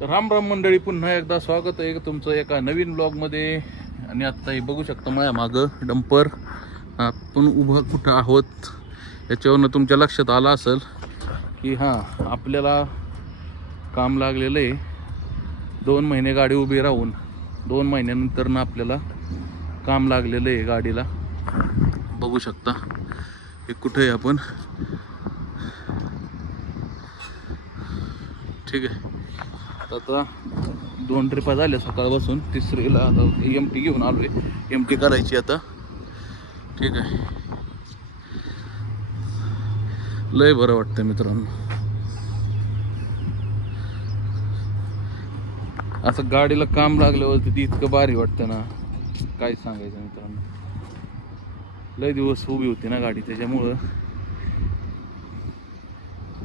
तर राम राम मंडळी, पुन्हा एकदा स्वागत आहे तुमचं एका नवीन ब्लॉगमध्ये. आणि आत्ता हे बघू शकता माझ्या मागं डंपर. आपण उभं कुठं आहोत याच्यावरनं तुमच्या लक्षात आलं असेल की हां, आपल्याला काम लागलेलं आहे. 2 महिने गाडी उभी राहून 2 महिन्यानंतर आपल्याला काम लागलेलं आहे गाडीला. बघू शकता हे कुठं आहे आपण. ठीक आहे, आता 2 ट्रिपा झाल्या सकाळपासून. तिसरीला आता MT घेऊन आलोय. MT करायची आता. ठीक आहे, लय बरं वाटतं मित्रांनो. असं गाडीला काम लागल्यावरती ती इतकं भारी वाटतं ना, काय सांगायचं मित्रांनो. लय दिवस उभी होती ना गाडी, त्याच्यामुळं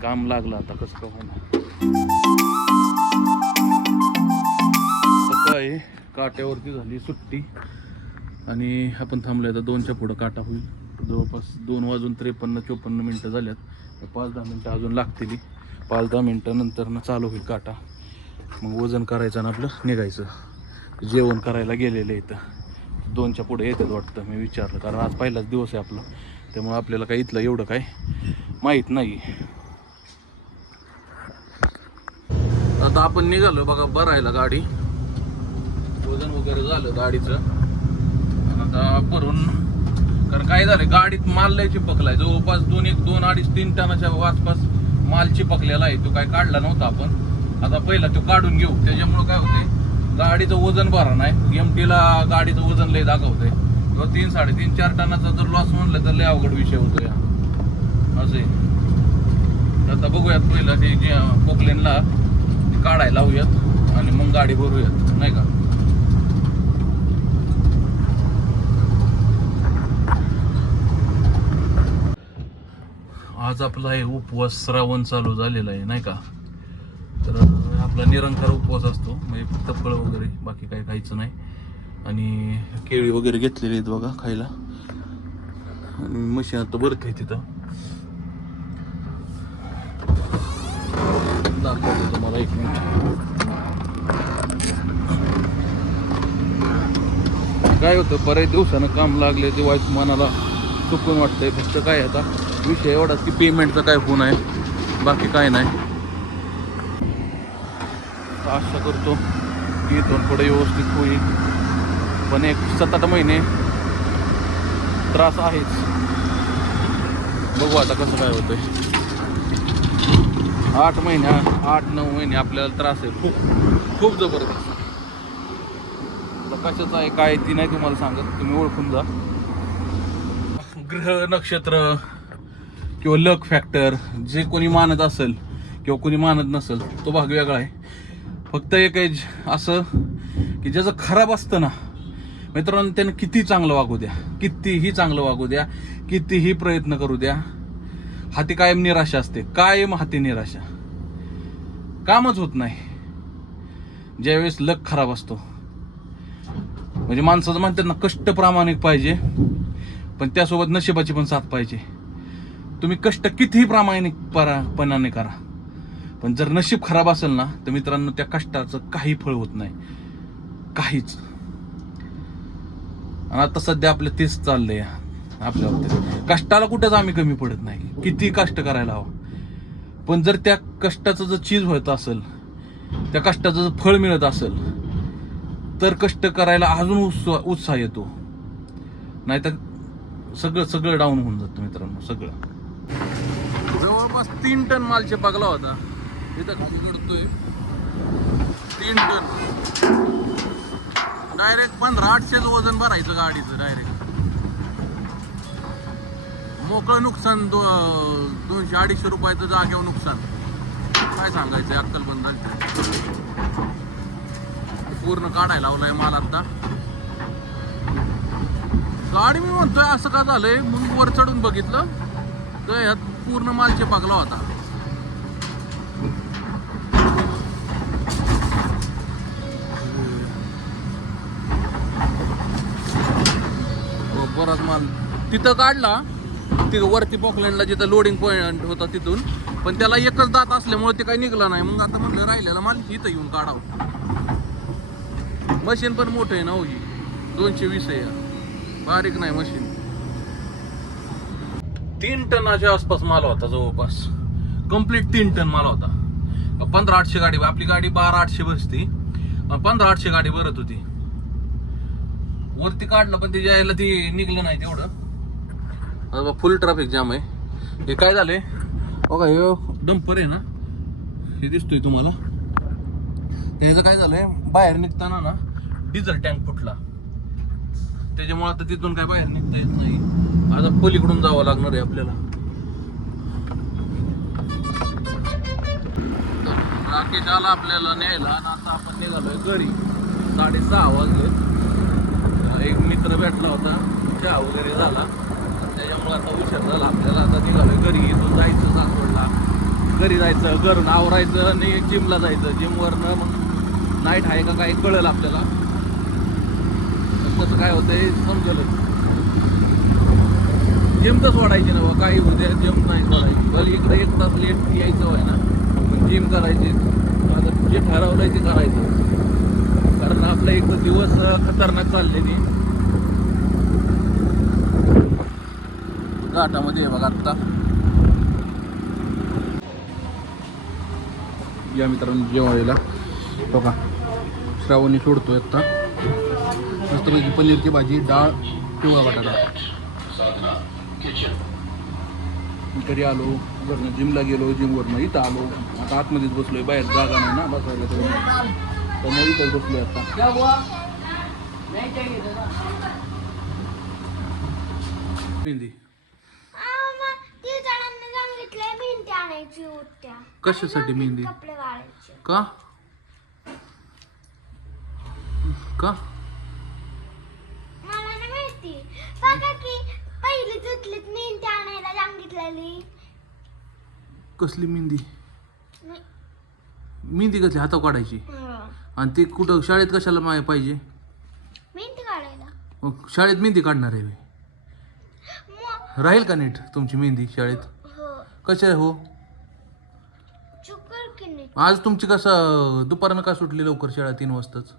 काम लागलं आता कसं का होणार. सकाळी काट्यावरती झाली सुट्टी आणि आपण थांबलोय आता 2च्या पुढं काटा होईल. जवळपास 2:53-54 झाल्यात. 5-10 मिनटं अजून लागतील. 5-10 मिनटानंतर चालू होईल काटा. मग वजन करायचं आणि आपलं निघायचं. जेवण करायला गेलेलं इथं 2च्या पुढे येतात वाटतं. मी विचारलं, कारण आज पहिलाच दिवस आहे आपला, त्यामुळे आपल्याला काही इथलं एवढं काय माहीत नाही. आता आपण निघालो बघा भरायला गाडी. वजन वगैरे झालं गाडीचं. आणि आता भरून, कारण काय झालं, गाडीत माल लय चिपकलाय. जवळपास 2-2.5-3 टनाच्या आसपास माल चिपकलेला आहे. तो काय काढला नव्हता आपण. आता पहिला तो काढून घेऊ. त्याच्यामुळं काय होते, गाडीचं वजन भरा नाही. MTला गाडीचं वजन लय दाखवतंय. किंवा 3-3.5-4 टनाचा जर लॉस म्हणलं तर लय अवघड विषय होतो या असे. आता बघूयात पहिलं ते जे पोकलेनला काढायला लावूयात आणि मग गाडी भरूयात, नाही का. आज आपला हे उपवास श्रावण चालू झालेला आहे, नाही का. तर आपला निरंकार उपवास असतो, म्हणजे फक्त फळं वगैरे, बाकी काही खायचं नाही. आणि केळी वगैरे घेतलेली आहेत बघा खायला. आणि मशीन आता भरते तिथं. दाखवतो तुम्हाला, 1 मिनिट. काय होतं, बऱ्याच दिवसानं काम लागले ते वाईट मनाला चुकून वाटतंय. फक्त काय आता विषय एवढाच की पेमेंटचा काय होऊ नये, बाकी काय नाही. आशा करतो की इथून पुढे व्यवस्थित होईल. पण एक 7-8 महिने त्रास आहेच. बघू आता कसं काय होतंय. 8-9 महिने आपल्याला त्रास आहे खूप खूप जबरदस्त. कशाचं आहे काय ती नाही तुम्हाला सांगत, तुम्ही ओळखून जा. ग्रह नक्षत्र किंवा लक फॅक्टर जे कोणी मानत असेल किंवा कोणी मानत नसेल, तो भाग वेगळा आहे. फक्त एक असं की ज्याचं खराब असतं ना मित्रांनो, त्यानं किती चांगलं वागू द्या, कितीही चांगलं वागू द्या, कितीही प्रयत्न करू द्या, हाती कायम निराशा असते. कायम हाती निराशा, कामच होत नाही ज्यावेळेस लक खराब असतो. म्हणजे माणसाचं म्हणतात ना, कष्ट प्रामाणिक पाहिजे, पण त्यासोबत नशिबाची पण साथ पाहिजे. तुम्ही कष्ट कितीही प्रामाणिकपणाने करा, पण जर नशीब खराब असेल ना, तर मित्रांनो त्या कष्टाचं काही फळ होत नाही, काहीच. आणि आता सध्या आपलं तेच चाललंय आपल्या बाबतीत. कष्टाला कुठंच आम्ही कमी पडत नाही, किती कष्ट करायला हवं. पण जर त्या कष्टाचं जर चीज होत असेल, त्या कष्टाचं जर फळ मिळत असेल, तर कष्ट करायला अजून उत्साह येतो. नाहीतर सगळं डाऊन होऊन जातं मित्रांनो, सगळं. जवळपास 3 टन माल चिपकला होता. इथं खाली घडतोय 3 टन. डायरेक्ट 1500-800 वजन भरायचं गाडीचं डायरेक्ट. मोकळं नुकसान 200-250 रुपयाचं जागेवर नुकसान. काय सांगायचं, अक्कलबंद झाली. पूर्ण काढायला लावलाय माल आता. गाडी मी म्हणतोय असं का झालंय, मग वर चढून बघितलं तर ह्यात पूर्ण माल चिपकला होता. बराच माल तिथं काढला. तिथं वरती पॉकलँडला जिथं लोडिंग पॉईंट होता तिथून पण त्याला एकच दात असल्यामुळे ते काही निघला नाही. मग आता म्हणलं राहिलेला माल इथं येऊन काढावं. मशीन पण मोठं आहे ना हो, ही 220 आहे, बारीक नाही मशीन. 3 टनाच्या आसपास माल होता जवळपास, कम्प्लीट 3 टन माल होता. 1500 गाडी, आपली गाडी 12800 बसती, 1500 गाडी भरत होती. वरती काढलं पण त्याच्या यायला ती निघलं नाही तेवढं. आता फुल ट्रॅफिक जाम आहे. हे काय झालंय बघा, हे डंपर आहे ना, हे दिसतोय तुम्हाला. त्याचं काय झालंय, बाहेर निघताना ना डिझेल टँक फुटला, त्याच्यामुळे आता तिथून काय बाहेर निघता येत नाही. आता पलीकडून जावं लागणार आहे आपल्याला. राकेश आला आपल्याला न्यायला आणि आता आपण निघालोय घरी. 6:30 वाजले. एक मित्र भेटला होता, चहा वगैरे झाला, त्याच्यामुळे आता उशीर झाला आपल्याला. आता निघालोय घरी. इथून जायचं सासवडला, घरी जायचं, घरून आवरायचं आणि जिमला जायचं. जिमवरनं मग नाईट आहे का काय कळेल आपल्याला, कसं काय होतंय समजलं. जिम तर सोडायची ना, काही उद्या जिम नाही सोडायची. भले इकडे 1 तास लेट यायचं होय ना, पण जिम करायची. आता जे ठरवलंय ते करायचं, कारण आपला एक दिवस खतरनाक चाललेली. घाटामध्ये आहे बघा आत्ता. या मित्रांनो जेवायला बघा, श्रावणी सोडतोय आत्ता. मस्तपैकी पनीरची भाजी, डाळ, पिवळा बटाटा. घरी आलो, घरनं जिमला गेलो, जिमवरनं इथं आलो. आता आतमध्येच बसलोय, बाहेर जागा नाही ना बसायला, त्यामुळे इथंच बसलोय आता. मेहंदी कशासाठी मेहंदी? का का मला नाही माहिती. बघा की पहिली तुटलीत मेहंदी आणायला सांगितलेली. कसली मेहंदी? मेहंदी कसली हातावर काढायची? आणि ते कुठं शाळेत कशाला माय पाहिजे मेहंदी काढायला? मग शाळेत मेहंदी काढणार आहे? राहील का नीट तुमची मेहंदी शाळेत? कशा हो चुकल की नाही? आज तुमची कसं दुपारनं का सुटली लवकर शाळा 3 वाजताच?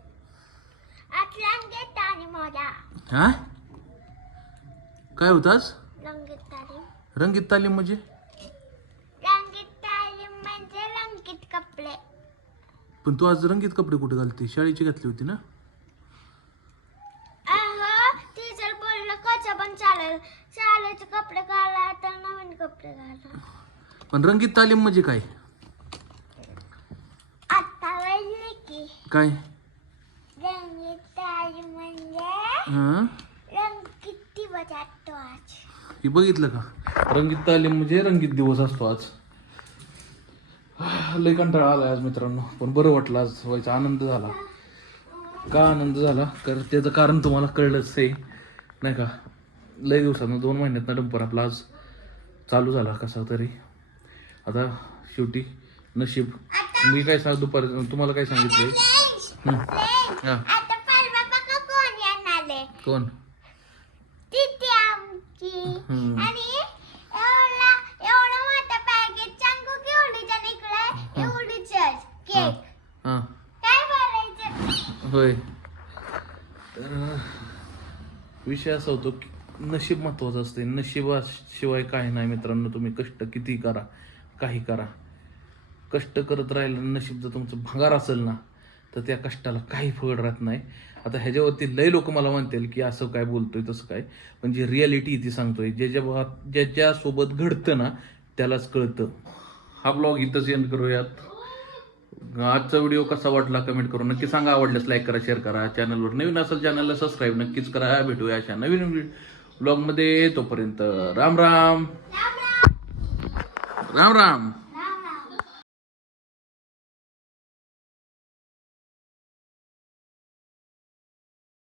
हा काय होत आज? रंगीत तालीम म्हणजे? रंगीत तालीम म्हणजे रंगीत कपडे. पण तू आज रंगीत कपडे कुठे घालते? शाळेची घातली होती ना? टीचर बोललं कसं पण चालेल, शाळेचे कपडे घाला तर नवीन कपडे घाला. पण रंगीत तालीम म्हणजे काय? आता बोलले की काय रंगीत तालीम म्हणजे हा रंगीत दिवस असतो आज. हे बघितलं का? रंगीत तालीम म्हणजे रंगीत दिवस असतो आज. लय कंटाळा आलाय आज मित्रांनो, पण बरं वाटलं आज. व्हायचा आनंद झाला. का आनंद झाला? तर त्याचं कारण तुम्हाला कळलंच आहे नाही का. लय दिवसानं 2 महिन्यातनं डंपर आपला आज चालू झाला कसा तरी. आता शेवटी नशीब. मी काय सांग दुपारी तुम्हाला काय सांगितलंय? आता परवा बघा कोण येणार? कोण? तिथे आमची. आणि एवढा मोठा पॅकेज चांगू केवढीच्या निघलाय, एवढीच केक. काय बोलायचं? होय. तर विषय असा होतो की नशीब महत्वाचं असते. नशिबाशिवाय काही नाही मित्रांनो. तुम्ही कष्ट किती करा, काही करा, कष्ट करत राहिलं, नशीब जर तुमचं भंगार असेल ना, तर त्या कष्टाला काही फळ राहत नाही. आता ह्याच्यावरती लय लोक मला म्हणतील की असं काय बोलतोय तसं काय, पण जी रियालिटी ती सांगतोय. ज्याच्यासोबत घडतं ना त्यालाच कळतं. हा ब्लॉग इथंच एंड करूयात. आजचा व्हिडिओ कसा वाटला कमेंट करून नक्की सांगा. आवडल्यास लाईक करा, शेअर करा. चॅनलवर नवीन असेल चॅनलला सबस्क्राईब नक्कीच करा. भेटूया अशा नवीन ब्लॉगमध्ये. तोपर्यंत राम राम राम राम.